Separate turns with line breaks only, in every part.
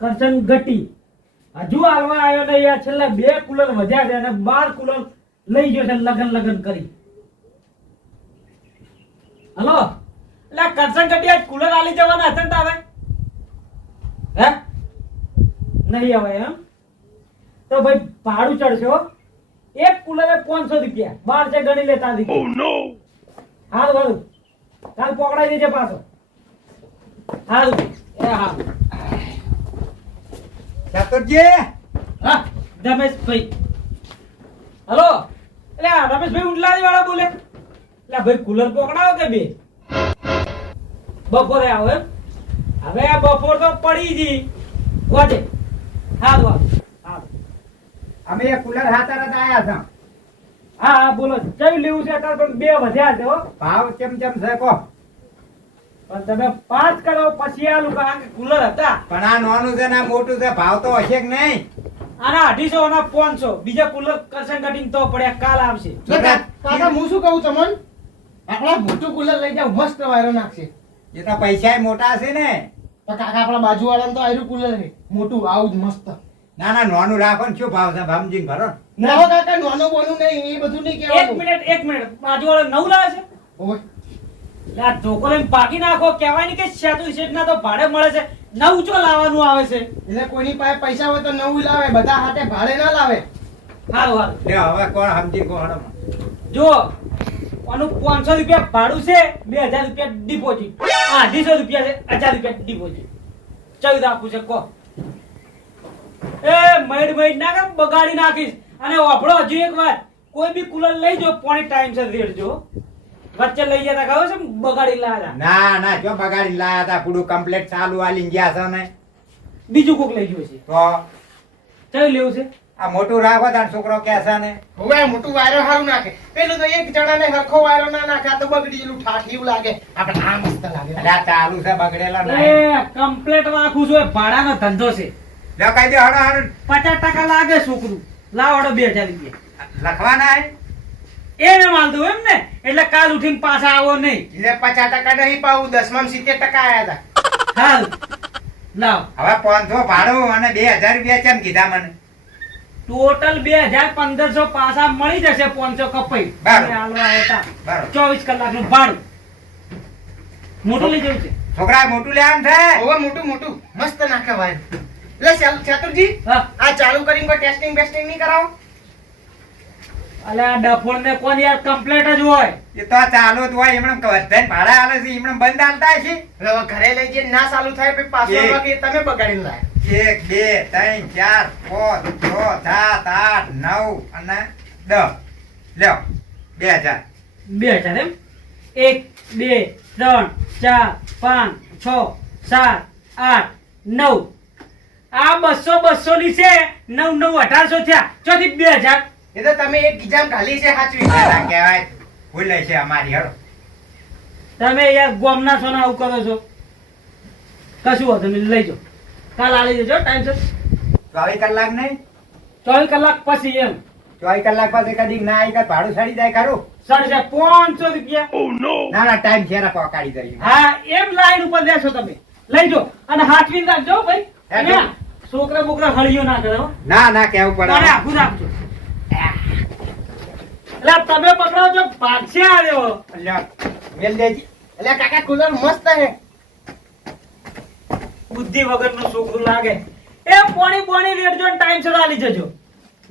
કરશન ઘટી હજુ હાલવા આવ્યો નહીં આ છેલ્લા બે કુલર વધ્યા છે અને બાર કુલર લઈ ગયો છે લગન લગન કરી. હલો? એટલે કરશન ઘટી આજ કુલર આલી જવાના હતા ને તારે? હે? નહીં આવે એમ? તો ભાઈ ભાડું ચડશે એક કુલરે પાંચસો રૂપિયા. બાર છે ગણી લેતા દીધી હારું હારું. કાલ પકડાઈ દેજે પાછો. હારું. એ હા.
ચતુરજી
હા રમેશભાઈ. હલો? એટલે રમેશભાઈ ઉંડલારી વાળા બોલે. એટલે ભાઈ કુલર પકડાવો કે બે? બપોરે આવો એમ. હવે આ બપોર તો પડી જી. ગોજે હા હા હા
અમે કુલર હાથા રાત આયા હતા
હા બોલો ચઈ લેવું છે અત્યારે પણ બે વધ્યા છે હો.
ભાવ કેમ કેમ છે કો
તમે પાંચ કરો પછી આ લોકો કુલર હતા.
પણ આ નાનું છે ને મોટું છે ભાવ તો હશે કે નહીં?
આના અઢીસો અને પાંચસો. બીજા કુલર કરશન કટિંગ તો પડ્યા કાલ આવશે.
કાકા હું શું કહું તમને? આપણા મોટું કુલર લઈ જાવ મસ્ત વાયરો નાખશે.
એ તો પૈસા મોટા છે ને.
તો કાકા આપણા બાજુવાળાને તો આયરું કુલર છે. મોટું આવું જ મસ્ત.
ના ના નોનું રાખો ને શું ભાવ છે ભામજી ભરો ને.
ના કાકા નાનું બોનું નહીં એ બધું નહીં
એક મિનિટ એક મિનિટ. બાજુ વાળા નવ લાવે છે?
ઓય,
એટલે આ ધોકો લઈને પાકી નાખો કહેવાય કે શેતુ શેઠ ના તો ભાડે મળે છે. નવ ચો લાવવાનું આવે છે?
એટલે કોઈની પાસે પૈસા હોય તો નવું લાવે બધા હાથે ભાડે ના લાવે.
હારું હારું.
લ્યો હવે કોણ સમજી કોણ
જો આનું પાંચસો રૂપિયા ભાડું છે બે હજાર રૂપિયા ડિપોઝિટ અઢીસો રૂપિયા છે હજાર રૂપિયા ડિપોઝિટ ચૌદ આપું છે કો. એ મૈડ મૈડ ના કે બગાડી નાખીશ. અને વાપરો હજુ એક વાત. કોઈ બી કુલર લઈ જો પોણી ટાઈમ છે રેડજો વચ્ચે લઈ જતા ખબર છે બગાડી લાયા
ના ના જો બગાડી લાયા હતા પૂરું કમ્પ્લેટ ચાલુ આલી ગયા છે ને.
બીજું કોક લઈ ગયું છે
તો
ચાલ લેવું છે?
આ મોટું રાખો તાર છોકરો કે છે ને.
હવે મોટું વાયરો હારું નાખે. પેલું તો એક જણાને હરખો વાયરો ના નાખે તો બગડેલું ઠાઠ એવું લાગે. આપણે આ મસ્ત લાગે.
અરે ચાલુ છે બગડેલા ના
એ કમ્પ્લેટ રાખું છું ભાડાનો ધંધો છે.
લ્યો કહી દે હડો હડો
પચાસ ટકા લાગે છોકરું. લાવડો બે હજાર રૂપિયા.
લખવાના હે?
એને માલ એમ ને? એટલે કાલ ઉઠીને પાછા આવો નહીં.
એટલે પચાસ ટકા નહીં પાવું દસમાં સિત્તેર ટકા આયા હતા
હાલ. લાવ.
હવે પાંચસો ભાડું અને બે હજાર રૂપિયા કેમ કીધા મને?
ટોટલ બે હજાર પંદરસો પાછા મળી જશે પાંચસો કપાઈ. ચોવીસ કલાકનું ભાડું. મોટું લઈ જવું છે?
છોકરા મોટું લેવાનું છે
હવે મોટું મોટું. મસ્ત નાખે ભાઈ. એટલે ચાલ- ચતુરજી આ ચાલુ કરીને કોઈ ટેસ્ટિંગ બેસ્ટિંગ નહીં કરાવો?
અલે આ ડફોળ ને કોણ યાર? કમ્પ્લેટ જ હોય.
એ તો ચાલુ જ હોય. એમણે વધારે ભાડા આલે છે. એમણે બંધ આલતા
છે હવે ઘરે લઈ જઈને ના ચાલુ થાય પછી પાછો વાગે તમે બગાડી લાય?
એક બે ત્રણ ચાર પાંચ છ સાત આઠ નવ અને દસ. લ્યો બે હજાર.
બે હજાર એમ? એક બે ત્રણ ચાર પાંચ છ સાત આઠ નવ. આ બસો બસો ની છે. નવ નવ અઢારસો થયા. ચોથી બે હજાર.
એ તો તમે એક ગીજામ ખાલી છે સાચવી
ના કહેવાય. ભૂલ છે અમારી હરો
તમે યાર ગોમના સોના આવું કરો છો. કશું વાંધો નહીં લઈ જાઓ. કાલ આવી જજો ટાઈમ છે.
ચોવીસ કલાક નહીં?
ચોવીસ કલાક પછી એમ.
ચોવીસ કલાક પછી કદી ના આવી ભાડું સડી જાય ખરું?
સાડી ચાર પાંચસો રૂપિયા.
ના ના ટાઈમ છે ને દઈ દઈએ
હા એમ લાઈન ઉપર લેશો તમે. લઈ જાઓ. અને હાથવી રાખજો ભાઈ. છોકરા બોકરા હળિયો ના કરો
ના ના કેવું પડે.
આખું રાખજો. એટલે તમે પકડાવજો પાછે આવ્યો.
એટલે મેલ દેજે.
એટલે કાકા કુલર મસ્ત હે
બુદ્ધિ વગરનું છોકરું લાગે. એ પોણી પોણી રેડજો ટાઈમ સર આલી જજો.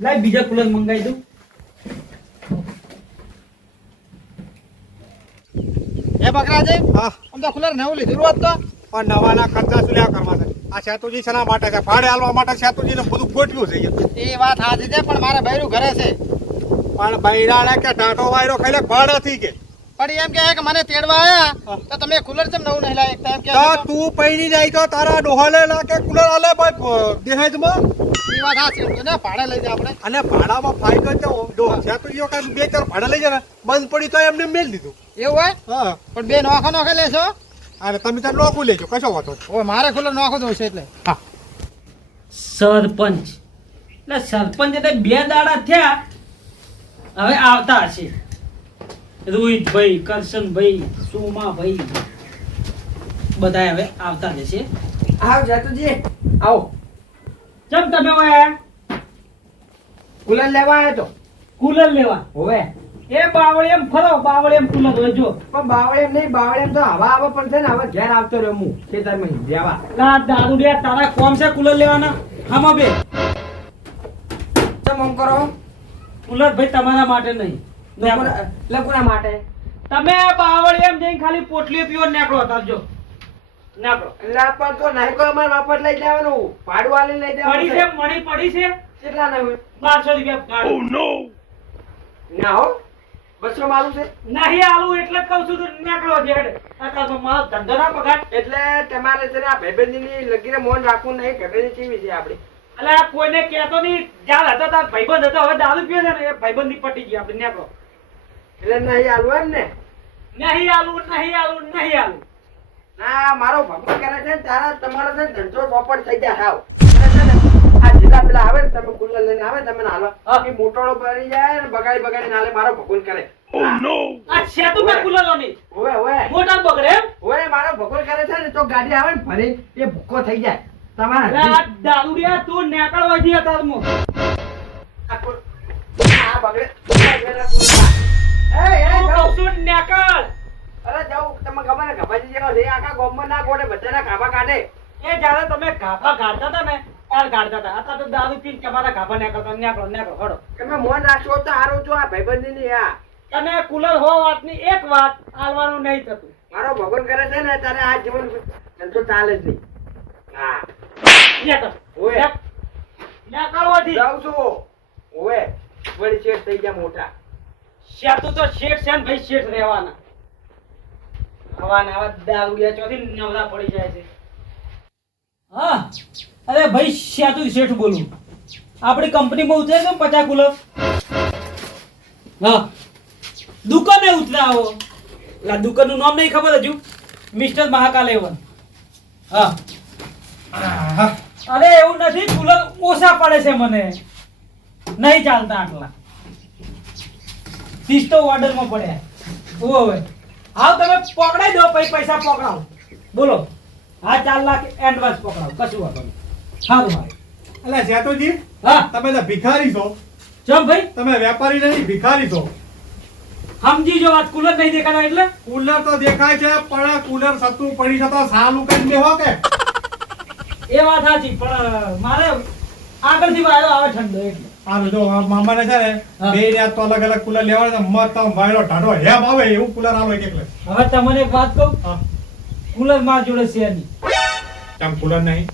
લાઈ બીજા કુલર મંગાવી દઉં.
એ બકરાજી
હા.
આમ તો કુલર નવું લીધું હોત તો.
પણ નવાના ખર્ચા શું લ્યા કરવા છે? આ સેતુજી શેના માટે છે? ભાડે હાલવા માટે સેતુજીને બધું ગોઠવ્યું છે.
એ વાત સાચી છે પણ મારે બૈરું ઘરે છે.
પણ બૈરાને કે ટાટો વાયરો ખાઈ લે ભાડે થી કે.
પણ એમ કે મને તેડવા આયા તો તમે કુલર કેમ નવું નહીં લાયક એમ કહે
તો
છે તો.
તું પૈણી જાય તો તારા ડોહાલે લાગે કુલર આલે ભાઈ દહેજમાં.
એ વાત સાચી છે ને ભાડે લઈ જાય આપણે.
અને ભાડામાં ફાયદો છે ડોહા. કાંઈ બે ચાર ભાડા લઈ જાય બંધ પડી તો એમને મેલ દીધું.
એવું હોય?
હા.
પણ બે નોખો નોખે લેશો?
અને તમે તાર નોખું લેજો કશો વાતો
ઓ મારે કુલર નોખો છે એટલે.
સરપંચ. એટલે સરપંચ એટલે બે દાડા થયા હવે આવતા હશે. રોહિતભાઈ કરશનભાઈ સોમાભાઈ બધા હવે આવતા જશે
આવ જાતુજી
આવો.
ચમ તમે આયા?
કુલર લેવા આવ્યો તો?
કુલર લેવા?
હોવે.
એ બાવળી એમ ફરો બાવળી એમ કુલર હોય જો
પણ એમ નહીં બાવળેમ તો હવા આવે પણ છે ને હવે ઘેર આવતો રહ્યો હું ખેતરમાં જવા
ના દારૂ રે તારા કોમ છે કુલર લેવાના? હામાં બે.
તમે કરો?
કુલર ભાઈ તમારા માટે નહીં.
લકુના માટે.
તમે બાવળ એમ જઈને ખાલી પોટલીઓ પીવો નેકળો નીકળો જો. નીકળો.
તો વાપર લઈ જવાનું. ભાડું આલી લઈ
પડી છે.
જવાનું
મણી પડી છે?
કેટલા ના
રૂપિયા ભાડું.
ના હો. બસો મારું છે.
નહીં આલુ એટલે જ કહું છું તું નીકળો જેડ તો મારો ધંધો ના
એટલે તમારે છે ને આ ભાઈબંધીની લગીને મોન રાખવું નહીં. ભાઈબંધી કેવી છે આપડી
અલે આ કોઈને કહેતો નહીં. જ્યાં હતો તાર ભાઈબંધ હતો. હવે દારૂ પીએ છે ને એ ભાઈબંધી પટી ગયા આપણે નીકળો
એટલે નહીં આલુ એમ ને?
નહીં આલુ નહીં આલુ નહીં આલુ
ના મારો ભગવાન કરે છે ને તારા તમારો છે ધંધો ચોપટ થઈ જાય હાવ. ને આ જેટલા પેલા આવે ને તમે કુલર લઈને આવે તમે ને હાલો એ મોટોળો ભરી જાય ને બગાડી બગાડી નાલે મારો ભગવાન કરે.
આ છે તું મેં કુલરો
ઓવે ઓવે.
મોટા બગડે એમ?
ઓવે મારો ભગવાન કરે છે ને તો ગાડી આવે ને ભરી એ ભૂકો થઈ જાય. તમારે
આ દારૂડિયા તું નીકળવા જી અત્યારમાં
આ આ બગડે એ, એ, જાઉં.
છું નીકળ.
અરે જાઉં તમને ખબર ને ગભાજી જેવો છે આખા ગામમાં ના ગોળે બધાના ગાભા કાઢે.
એ જ્યારે તમે ગાભા ગાળતા હતા ને ત્યારે ગાળતા હતા. અત્યારે તો દારૂ પીને તમારા ગાભા નીકળતા નીકળો નીકળો હળો
તમે મોન રાખશો તો સારું છો આ ભાઈબંધીની આ.
તમે કુલર હો વાતની એક વાત આલવાનું નહીં થતું.
મારો ભગવાન કરે છે ને તારે આ જીવન ધંધો ચાલે જ નહીં. હા.
નીકળ
ઓય.
નીકળવાથી
જાઉં છું. ઓવે વળી શેઠ થઈ ગયા મોટા.
શેઠ તો શેઠ છે ને ભાઈ શેઠ રહેવાના. હવા ને આવા ચોથી નવરા પડી જાય છે. હા. અરે ભાઈ શેઠું શેઠ બોલું. આપણી કંપનીમાં ઉતરે છે પચાસ કુલર હા. દુકાને ઉતરાવો એટલે આ દુકાનનું નામ નહીં ખબર હજુ? મિસ્ટર મહાકાલ એવન હા. અરે એવું નથી કુલર ઓછા પડે છે મને. નહીં ચાલતા આટલા. તો ઓર્ડરમાં પડ્યા. ઓવે હાવ તમે પકડાઈ દો પછી પૈસા પકડાવો. બોલો. હા ચાર લાખ એડવાન્સ પકડાવો. કશું વાંધો સારું ભાઈ
એટલે જેતોજી
હા.
તમે તો ભિખારી છો.
ચમ ભાઈ?
તમે વેપારી નહીં ભિખારી છો.
સમજી જો વાત કુલર નહીં દેખાતા એટલે?
કુલર તો દેખાય છે પણ કુલર સતું પડી જતો સાલું કઈ દેવો કે.
એ વાત સાચી પણ મારે આગળથી વાયરો આવે ઠંડો એટલે.
આ મામાને છે ને બે રાત તો અલગ અલગ કુલર. મસ્ત આમ વાયરો ઢાઢો હેમ આવે એવું કુલર આવે એટલે
હવે તમને એક વાત કહું? કુલરમાં જોડે છે નહીં.
કેમ કુલર નહીં?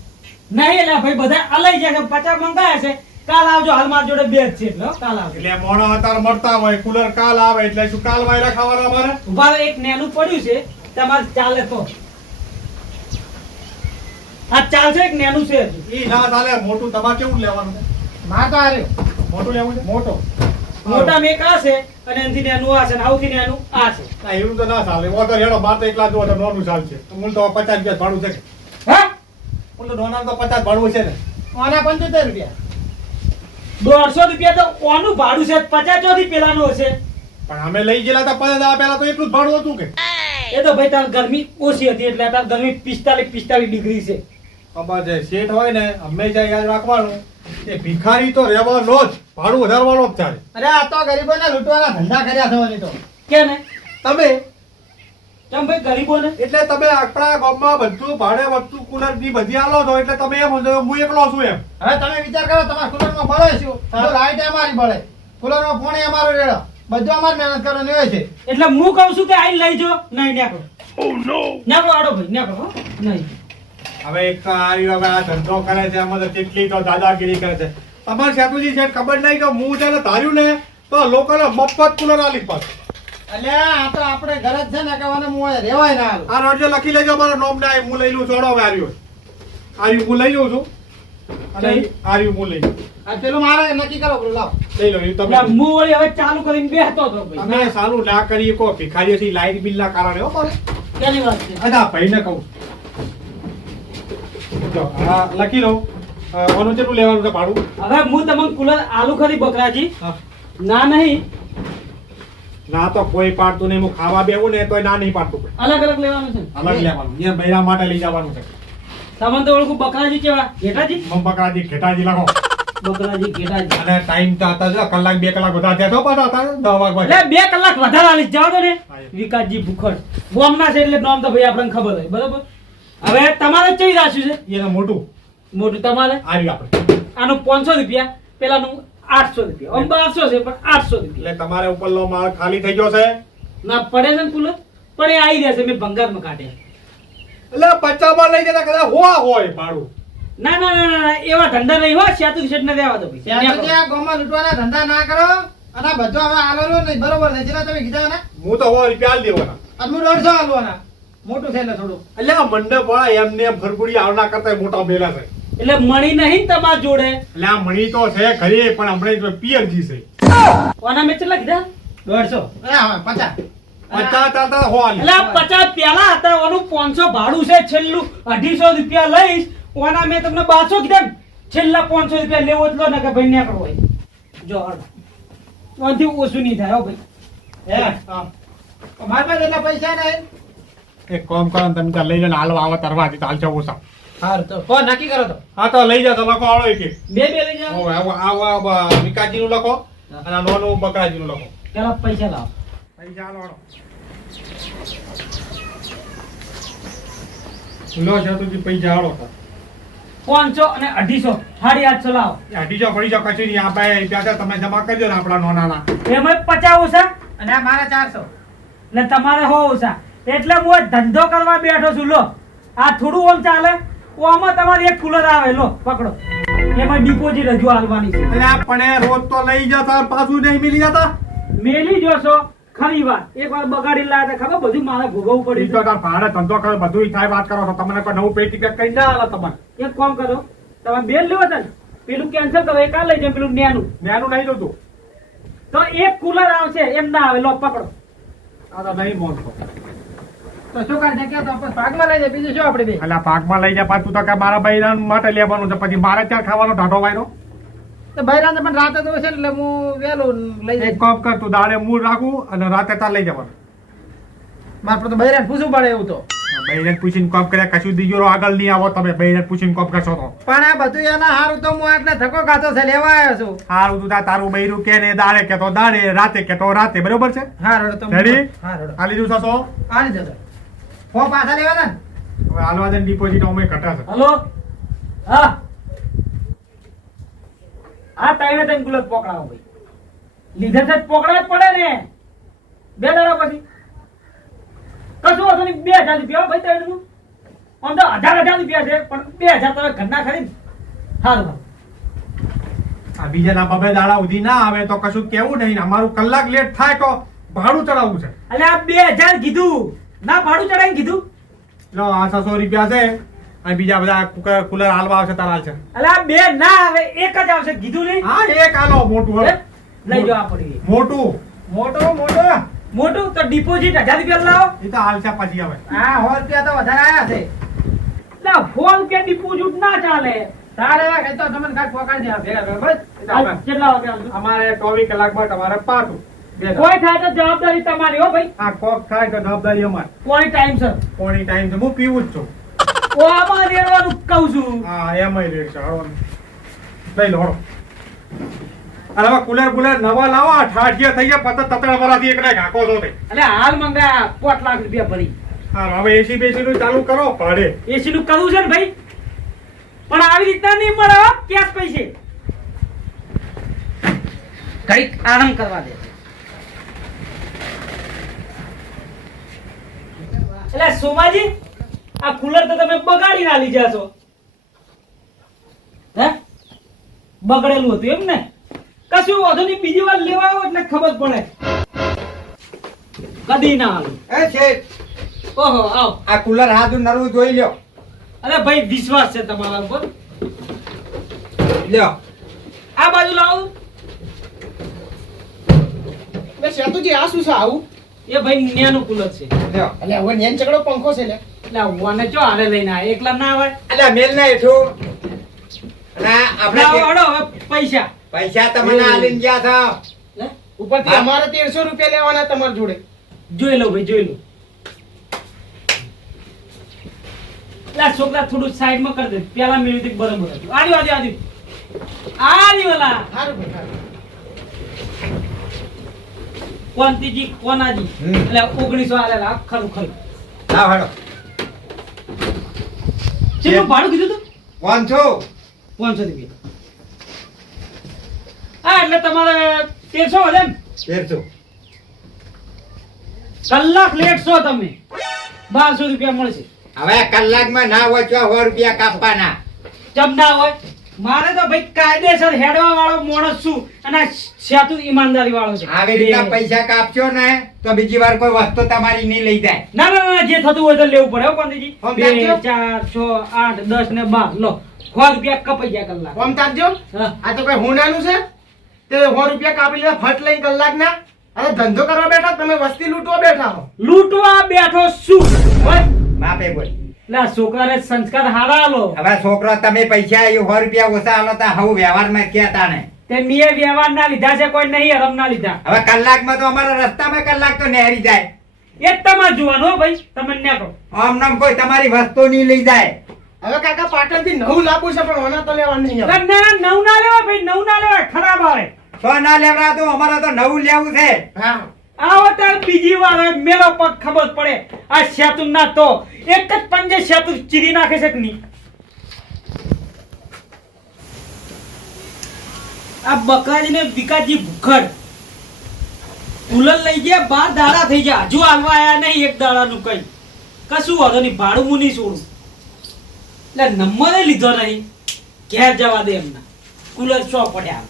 નહીં એટલે ભાઈ બધા અલગ છે પચાસ મંગાયા છે કાલ આવજો હાલ માર જોડે બે જ છે એટલે કાલ આવજો.
એટલે મોણો મળતા હોય કુલર કાલ આવે એટલે શું કાલ વાયરા ખાવાના અમારે?
ઊભા એક નેનું પડ્યું છે તમારે ચાલે તો. આ ચાલશે એક નેનું છે.
ઈ ના ચાલે મોટું તમારે કેવું લેવાનું? છે?
માં તો હાર્યો
મોટું લેવું છે? મોટો.
મોટા મેક આ છે અને એનથી નેનું આ છે અને આવથી નેનું આ છે.
ના એવું તો ના ચાલે. ઓ તો હેડો બાર તો એકલા જો તો નોનું ચાલશે તો મૂળ તો પચાસ રૂપિયા ભાડું છે કે?
હે?
મૂળ તો નોના તો પચાસ ભાડું છે ને?
ઓના 75 રૂપિયા.
દોઢસો રૂપિયા તો ઓનું ભાડું છે પચાસ ચોથી પેલાનું હશે.
પણ અમે લઈ ગયેલા હતા પચાસ પહેલા તો એટલું જ ભાડું હતું કે?
એ તો ભાઈ તાર ગરમી ઓછી હતી એટલે તાર ગરમી પિસ્તાલીસ પિસ્તાલીસ ડિગ્રી છે.
અમાર જે શેઠ હોય ને હંમેશા યાદ રાખવાનું કે ભિખારી તો રહેવાનો જ ભાડું વધારવાનો જ થાય
અરે આ તો ગરીબોને લૂંટવાના ધંધા કર્યા થવાની તો.
કે ને
તમે?
કેમ ભાઈ ગરીબોને?
એટલે તમે આપણા ગામમાં બધું ભાડે વસ્તુ કુલરની બધી આલો છો એટલે તમે એમ સમજો કે હું એકલો છું એમ.
હવે તમે વિચાર કરો તમારા કુલરમાં બળે શું? તો લાઈટ અમારી બળે કુલરમાં ફોન અમારો રેડો. બધું અમારે મહેનત કરવાની હોય છે.
એટલે હું કહું છું કે આઈ લઈ જો નહીં નેકળો નેકળો આડો ભાઈ નેકળો હો. નહીં.
હવે એક તો આ રહ્યું હવે આ ધંધો કરે છે આમાં તો કેટલી તો દાદાગીરી કરે છે. તમારે શેતુજી છે ખબર નહીં કે હું છે ને ધાર્યું ને તો લોકોને મફત કુલર આલી પાછું
એટલે આ તો આપણે ઘર જ છે ને કહેવાને હું રહેવાય ના
આ રોજે લખી લેજો મારો નોમ ને હું લઈ લઉં છું. હવે આર્યું આર્યું હું લઈ લઉં છું. અને આર્યું હું લઈ લઉં.
આ પેલું મારે નક્કી કરો પેલું લાવો.
લઈ
લો
તમે
હું વળી હવે ચાલુ કરીને બેસતો હતો ભાઈ.
અમે સારું ના કરીએ કો ભિખારીઓ થી લાઈટ બિલ ના કારણે હો
કેની? વાત છે?
ભાઈને કહું. જો આ લખી લઉં. અ, જેટલું લેવાનું છે ભાડું?
હવે હું તમને કુલર આલુ ખરી બકરાજી. ના નહીં.
ના તો કોઈ પાડતું નહીં. હું ખાવા બેવું ને તોય ના નહીં પાડતું કોઈ.
અલગ અલગ લેવાનું છે.
અલગ લેવાનું. એ બૈરા માટે લઈ જવાનું છે.
તમને તો ઓળખું બકરાજી કેવા? ઘેટાજી?
બકરાજી ઘેટાજી લખો.
બકરાજી ઘેટાજી.
અને ટાઈમ તો હતા જો. કલાક બે કલાક વધારે તો પાછા હતા દવા વાગવા
એટલે બે કલાક વધારે આલી. જાવ તો ને.
હા,
વિકાસજી ભૂખડ. બોમના છે એટલે નામ તો ભાઈ આપણને ખબર હોય. બરોબર? હવે તમારે ચઈ રાખ્યું છે?
એને મોટું.
મોટું તમારે?
આવ્યું આપણે.
આનું પાંચસો રૂપિયા પેલાનું આઠસો રૂપિયા. આમ બારસો છે પણ આઠસો રૂપિયા.
એટલે તમારે ઉપરનો માળ ખાલી થઈ ગયો છે?
ના પડે છે ને કુલર? પણ એ આવી જશે મેં ભંગારમાં કાઢે
એટલે પચામાં લઈ જતા કદાચ હોવા હોય ભાડું.
ના ના ના ના, એવા ધંધા નહીં હોય સેતુ સેટ ને દેવા દો ભાઈ
ગામમાં લૂંટવાના ધંધા ના કરો અને આ બધું હવે આલેલો નહીં બરોબર છે જેના તમે કીધા ને?
હું તો હો રૂપિયા આલી દેવાના.
આટલું દોઢસો આલવાના મોટું છે એટલે થોડું
એટલે આ મંડપ વાળા એમને એમ ફરફુડી આવના કરતા મોટા બેલા છે.
એટલે મણી નહીં તમાર જોડે?
એટલે આ મણી તો છે ઘરે પણ હમણાં તો પિયરજી છે.
ઓના મેં કેટલા કીધા? દોઢસો.
પચાસ.
પેલા હતા ઓનું ભાડું છે છેલ્લું અઢીસો રૂપિયા લઈશ. ઓના મેં તમને બારસો કીધા છેલ્લા પાંચસો રૂપિયા લેવો જ લો ને કે ભાઈ જો ઓનથી ઓછું નહીં થાય હો ભાઈ.
હે હા. મારી પાસે એટલા પૈસા નહીં.
એક કામ કરો ને તમે ત્યાં લઈ જાઓ હાલવા આવા તરવા હતી ચાલશે ઓછા
સારું તો. નક્કી કરો તો.
હા તો લઈ જા તો લખો આવડો એક.
બે લઈ જાઓ.
આવો લખો અને નાનું બકરાજીનું લખો.
પેલા પૈસા લાવો.
પૈસા હાલો હાલો. લો જતુજી પૈસા આળો તો.
પાંચસો અને અઢીસો. સાડી આઠસો લાવો
અઢીસો પડી જાવ કશું નહીં આ ત્યાં તમે જમા કરજો ને આપણા નાના
એમાં પચાસ ઓછા
અને આ મારા ચારસો.
ને તમારે હો ઓછા એટલે હું ધંધો કરવા બેઠો છું લો. આ થોડું ઓમ ચાલે. ઓમાં તમારે એક કુલર આવે લો પકડો. એમાં ડિપોઝિટ હજુ હાલવાની છે.
એટલે આપણે રોજ તો લઈ જતા પાછું નહીં મિલી જતા?
મેલી જોશો. ખરી વાત. એક વાર બગાડી લાયા ખબર બધું મારે ભોગવવું
ઈ તો તાર ભાડે ધંધો કરે બધું થાય વાત કરો છો. તમને કોઈ નવું પેટી કે કઈ ના આલે તમને.
એક કામ કરો. તમે બેલ લેવો તને. પેલું કેન્સલ કરો એક લઈ જાય પેલું ન્યાનું
મેનું નહીં જોતું
તો. એક કુલર આવશે એમ ના આવે લો પકડો.
આ તો નહીં મોનતો
તો તો ભાગમાં લઈ જાય બીજું આપણે બે?
એટલે લઈ જાય પાછું તો કે મારા બૈરાન માટે લેવાનું છે. પછી મારે ત્યાં ખાવાનો ઢાઢો વાયરો.
તો બૈરાને પણ રાતે તો છે ને એટલે હું વહેલું લઈ જાય
કોપ કર તું દાડે મૂળ રાખું અને રાતે તાર લઈ જવાનું.
મારે પર તો બૈરાને પૂછવું પડે એવું તો.
બૈરાન પૂછીને કોપ કર્યા કશું દીજો આગળ નહીં આવો તમે બૈરાન પૂછીને કોપ કરશો તો.
પણ આ બધું એના હારું તો હું આટલે ધક્કો ખાતો છે લેવા આવ્યો છું.
હારું તું તાર બૈરું કે ને દાડે કેતો દાડે રાતે કેતો રાતે બરોબર છે?
હા રોડો તો
રેડી
હા રોડો.
આ લીધું થશો
આની જતો પાછા લેવાના
હવે હાલવા દે ડિપોઝિટ અમે કટાશે. છે
હલો? હા. આ ટાઈમે તમે કુલર પકડાવો ભાઈ. લીધે છે પકડા જ પડે ને. બે દાડા પછી. કશું હતું નહીં બે હજાર રૂપિયા હો ભાઈ ત્રણનું. આમ તો હજાર હજાર રૂપિયા છે પણ બે હજાર તમે ઘરના ખરી હાલ
આ બીજાના બબે દાડા સુધી ના આવે તો કશું કેવું નહીં. અમારું કલાક લેટ થાય તો ભાડું ચડાવવું છે.
એટલે આ બે હજાર કીધું. ના ભાડું ચડાવીને કીધું.
લો આ છસો રૂપિયા છે અને બીજા બધા કુલર હાલવા આવશે તારા છે
એટલે બે ના આવે એક જ આવશે કીધું નહીં?
હા એક આલો મોટું હવે.
લઈ જાઓ પડી.
મોટું.
મોટો મોટો.
મોટું? તો ડિપોઝિટ હજાર રૂપિયા લાવો.
એ તો હાલશે પછી હવે.
હા સો રૂપિયા તો વધારે આવ્યા છે.
ના ફોન કે ડિપોઝિટ ના ચાલે.
તારે તો તમને કાંઈક પકડી દે ભેગા ભેગા બસ આપણે.
કેટલા વાગે
અમારે ચોવીસ કલાકમાં તમારે પાછું.
કોઈ થાય તો જવાબદારી તમારી હો ભાઈ.
આ કોક થાય તો જવાબદારી અમારી.
કોઈ ટાઈમ સર
કોની ટાઈમ છે? હું પીવું જ છું.
ઓ આમાં રેડવાનું કહું છું.
હા એમાં રે છે. લઈ લો. અને હવે કુલર કુલર નવા લાવો આ ઠાઠિયા થઈ ગયા પતત તતડા વરાથી એકડા ઘાકો છો તે.
એટલે હાલ મંગાયા પોટ લાખ રૂપિયા ભરી.
હા હવે એસી બેસી નું ચાલુ કરો પાડે
એસી નું કરવું છે ને ભાઈ? પણ આવી રીતના નહીં મળે કેશ પૈસે. કંઈક આરામ કરવા દે. એટલે સોમાજી આ કુલર તો તમે બગાડી ના લીધા છો. હે? બગડેલું હતું એમ ને? કશું વાંધો નહીં બીજી વાર લેવા આવો એટલે ખબર પડે. કદી ના હાલું
એ શેઠ
ઓહો આવ.
આ કુલર હાથું નરવું જોઈ લ્યો.
અરે ભાઈ વિશ્વાસ છે તમારા ઉપર.
લ્યો.
આ બાજુ લાવો.
બે શેતુજી આ શું છે આવું?
એ ભાઈ ન્યાનું કુલર છે.
એટલે હવે નેન ચકડો પંખો છે લે.
એટલે વાને ચો હારે લઈને આવે એકલા ના આવે
એટલે મેલ ના એઠો અને આપણે
હવે પૈસા.
પૈસા તમને આલીને ગયા છો.
લે,
ઉપરથી અમારે તેરસો રૂપિયા લેવાના તમારા જોડે.
જોઈ લો ભાઈ જોઈ લો. લા છોકરા થોડું સાઈડમાં કરી દે. પેલા મ્યુઝિક બરોબર હતું. આજો આજો આજો આજો ઓલા
સારું ભાઈ સારું.
કોંતીજી કોનાજી એટલે ઓગણીસો આલેલા ખરું ખરું.
ના હેડો
કેટલું ભાડું કીધું તું?
પાંચસો.
પાંચસો રૂપિયા હા એટલે તમારે તેરસો હશે ને
તેરસો.
કલાક લેટ છો તમે. બારસો રૂપિયા મળશે.
હવે કલાકમાં ના હોય તો સો રૂપિયા કાપવાના.
જમ ના હોય. મારે તો ભાઈ કાયદેસર હેડવા વાળો માણસ છું અને સેતુ ઈમાનદારી વાળો છે
આવી રીતના પૈસા કાપશો ને તો બીજી વાર કોઈ વસ્તુ તમારી નહીં લઈ જાય.
ના ના ના જે થતું હોય તો લેવું પડે હો ગાંધીજી. બે ચાર છ આઠ દસ ને બાર. લો સો રૂપિયા કપાઈ ગયા કલાક.
ઓમ તાકજો આ તો કઈ હુનાનું છે? તે સો રૂપિયા કાપી લીધા ફટ લઈને કલાકના. અરે ધંધો કરવા બેઠા તમે વસ્તી લૂંટવા બેઠા હો.
લૂંટવા બેઠો શું
બાપે બોલ.
લા છોકરાને સંસ્કાર હારા આલો
હવે છોકરો તમે પૈસા એ સો રૂપિયા ઓછા આલો તા હવે વ્યવહારમાં કહેતા ને
તે મીએ વ્યવહાર ના લીધા છે કોઈ નહીં હરમ ના લીધા.
હવે કલાકમાં તો અમારા રસ્તામાં કલાક તો નહેરી જાય.
એ જ તમારે જોવાનું ભાઈ તમે ને કહો.
આમ નામ કોઈ તમારી વસ્તુ નહીં લઈ જાય.
હવે કાકા પાટણથી નવું લાવવું છે પણ ઓના તો લેવા નહીં
ના નવ ના લેવા ભાઈ નવ ના લેવા ખરાબ આવે
છ ના લેવડા તો અમારે તો નવું લેવું છે.
હા.
આવો બીજી વાર મેરો પગ ખબર પડે. આ સેતુ ના તો. એક જ પંજે સેતુ ચીરી નાખે છે નહીં? આ બકરાજી ને વિકાજી ભૂખડ. ઉલન લઈ ગયા, બાર દાડા થઈ ગયા. હજુ હાલવા આયા નહીં એક દાડાનું કઈ. કશું વાંધો નહીં, ભાડું હું નહીં છોડું. એટલે નંબરે લીધો નહીં. ઘેર જવા દે એમના. કુલર ચો પડ્યા.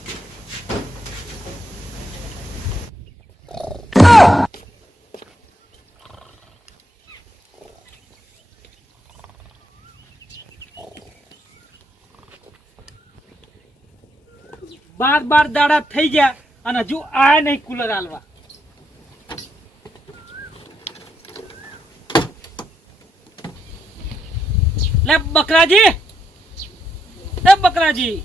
બાર બાર દાડા થઈ ગયા અને હજુ આયા નહીં કુલર હાલવા. લે બકરાજી! લે બકરાજી!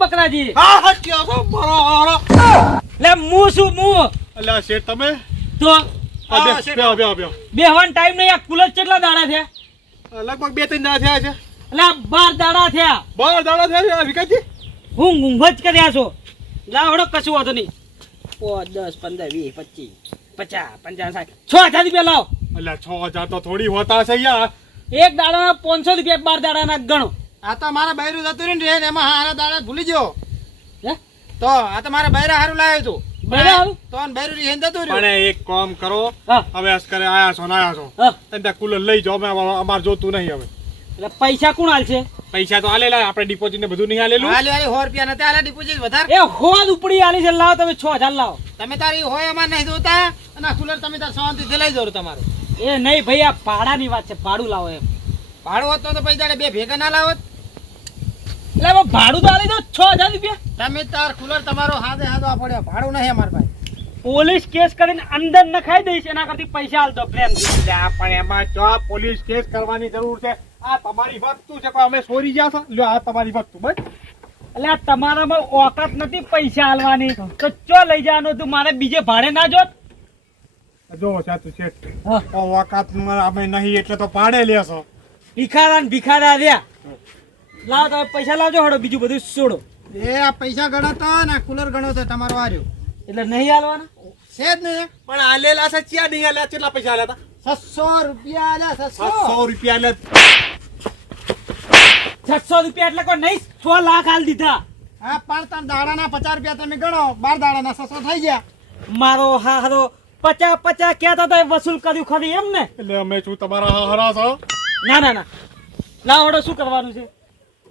બકરાજી!
હા
લે હું શું હું
અલ્યા શેઠ તમે?
તો બેહવાન ટાઈમ નહીં આ કુલર કેટલા દાડા થયા?
લગભગ બે ત્રણ દાડા થયા છે.
એટલે આ બાર દાડા થયા.
બાર દાડા થયા વિકાસજી?
હું ઊંઘ જ કર્યા છો. લાવડો કશું વાંધો નહીં. પાંચ દસ પંદર વીસ પચીસ પચાસ પંચાવન સાઠ. છ હજાર રૂપિયા લાવો.
એટલે છ હજાર તો થોડી હોતા છે યાર.
એક દાડાના પાંચસો રૂપિયા બાર દાડાના ગણો.
આ તો મારા બૈરું જતું રહ્યું ને એમાં હારા દાડા ભૂલી ગયો.
હે?
તો આ તો મારા બૈરા હારું લાવ્યું તું.
પણ એક કામ કરો. હવે અસ્કરે આયા છો ને આયા છો. તમે કુલર લઈ જાઓ અમે અમારે જોતું નહીં હવે.
એટલે પૈસા કોણ હાલશે
પૈસા તો આલેલા આપણે ડિપોઝિટ ને બધું નહીં આલેલું.
હાલી હાલી સો રૂપિયા નથી આલા ડિપોઝિટ વધારે.
એ હોદ ઉપડી આલી છે લાવો તમે છ લાવો.
તમે તારી હોય એમાં નહીં જોતા અને કુલર તમે તાર શાંતિથી લઈ જાઓ તમારે.
એ નહીં ભાઈ આ ભાડાની વાત છે ભાડું લાવો એમ.
ભાડું હોત તો પૈસા બે ભેગા ના લાવત.
એટલે ભાડું તો આલી દો છ હજાર રૂપિયા.
તમે તાર કુલર તમારો હાથે હાથો આ પડ્યો ભાડું નહીં અમાર ભાઈ
પોલીસ કેસ કરીને અંદર નખાઈ દઈશ એના કરતી પૈસા આલતો પ્રેમ
પણ એમાં જો પોલીસ કેસ કરવાની જરૂર છે આ તમારી વસ્તુ છે કોઈ અમે સોરી ગયા લ્યો આ તમારી વસ્તુ બસ.
એટલે આ તમારામાં ઓકાત નથી પૈસા હાલવાની તો ચો લઈ જવાનું તું મારે બીજે ભાડે ના જોત.
જો સાચું છે. ઓકાત અમે નહીં એટલે તો પાડે લેશો
ભિખારા ને ભિખારા રહ્યા. લાવો તમે પૈસા લાવજો હડો બીજું બધું છોડો.
એ આ પૈસા ગણો ને કુલર ગણો તો તમારો આર્યો.
એટલે નહીં હાલવાના?
છે જ નહીં.
પણ આલેલા છે ચિયા નહીં આલ્યા કેટલા પૈસા આલ્યા હતા?
છસો રૂપિયા આલ્યા છસો.
રૂપિયા આલ્યા
છસો રૂપિયા એટલે કોઈ નહીં સો લાખ હાલ દીધા.
હા પણ દાડાના પચાસ રૂપિયા તમે ગણો બાર દાડાના છસો થઈ ગયા.
મારો હારો પચા પચાસ કહેતા હતા વસૂલ કર્યું ખરી એમ ને?
એટલે અમે શું તમારા હરા છો?
ના ના ના. લાવો હડો શું કરવાનું છે?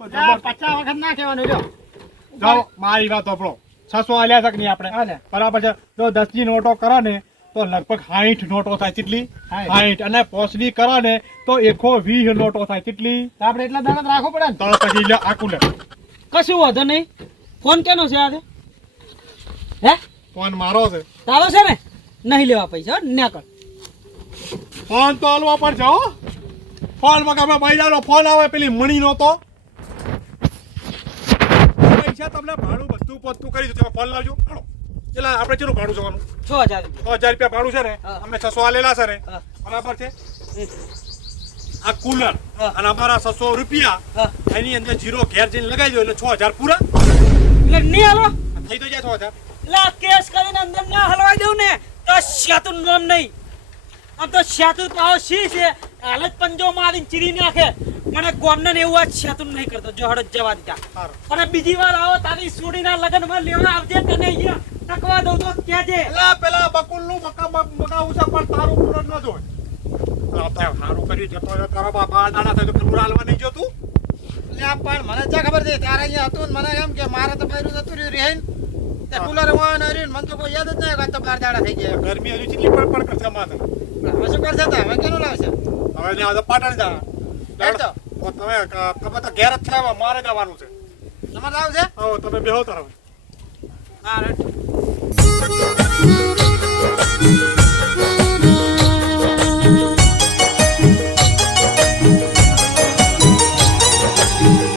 પચાસ વખત ના કહેવાનું લ્યો
જાઓ મારી વાત આપણો છસો આલ્યા છે કે નહીં આપણે? બરાબર છે. જો દસ નોટો કરો ને તો લગભગ સાઠ નોટો થાય. કેટલી?
સાઠ.
સાઠ અને પોસની કરો ને તો એકો વીસ નોટો થાય. કેટલી?
આપણે એટલા દાડા તો પડે ને.
તો પછી લ્યો આ કુલર
કશું વાંધો નહીં. ફોન કેનો છે આજે? હે?
ફોન મારો છે.
તારો છે ને. નહીં લેવા પૈસા ના કર
ફોન તો હાલવા પડશે હો. ફોનમાં અમે મહિનાનો ફોન આવે પેલી મણી નો તમને ભાડું બધું પોતું કરી તમે ફોન લાવજો. હાલો. એટલે આપણે ચેલું ભાડું જવાનું?
છ હજાર રૂપિયા.
છ હજાર રૂપિયા ભાડું છે ને. અમે છસો આલેલા છે ને? બરાબર છે? આ કુલર અને અમારા છસો રૂપિયા એની અંદર જીરો ઘેર જઈને લગાવી દો એટલે છ હજાર પૂરા.
એટલે નહીં હાલો.
થઈ તો જાય છ હજાર.
એટલે કેસ કરીને અંદર ના હલવાઈ દઉં ને તો શાતું નામ નહીં. આમ તો શાતું તો આવો શી છે? હાલ જ પંજો મારીને ચીરી નાખે. મને કોમને ને એવું આ છેતું નહીં કરતો જો હડો જવા દીધા. અને બીજી વાર આવો તારી સુડીના લગ્નમાં લેવા આવજે તને અહીંયા ટકવા દઉં તો કેજે
એટલે પેલા બકુલનું મકા મક- મકાવું છે પણ તારું કુલર ન જોય સારું કર્યું જતો રહ્યો તારા બાપા દાડા થાય તો પેલું હાલવા નહીં જોતું.
એટલે પણ મને જ્યાં ખબર છે? ત્યારે અહીંયા હતું ને મને એમ કે મારે તો પહેરું જતું રહ્યું રેન કુલર હોય ને રહ્યું મને તો કોઈ યાદ જ નહીં તો બાર દાડા થઈ ગયા.
ગરમી હજુ કેટલી પણ પણ કરશે માથે
હવે શું કરશે તો? હવે કેનું લાવશે?
હવે ને આ પાટણ જા. તમે તમે તો ઘેર જ મારે જવાનું છે.
તમારે આવું
હો તમે બેહો તરફ
હા રાઈટ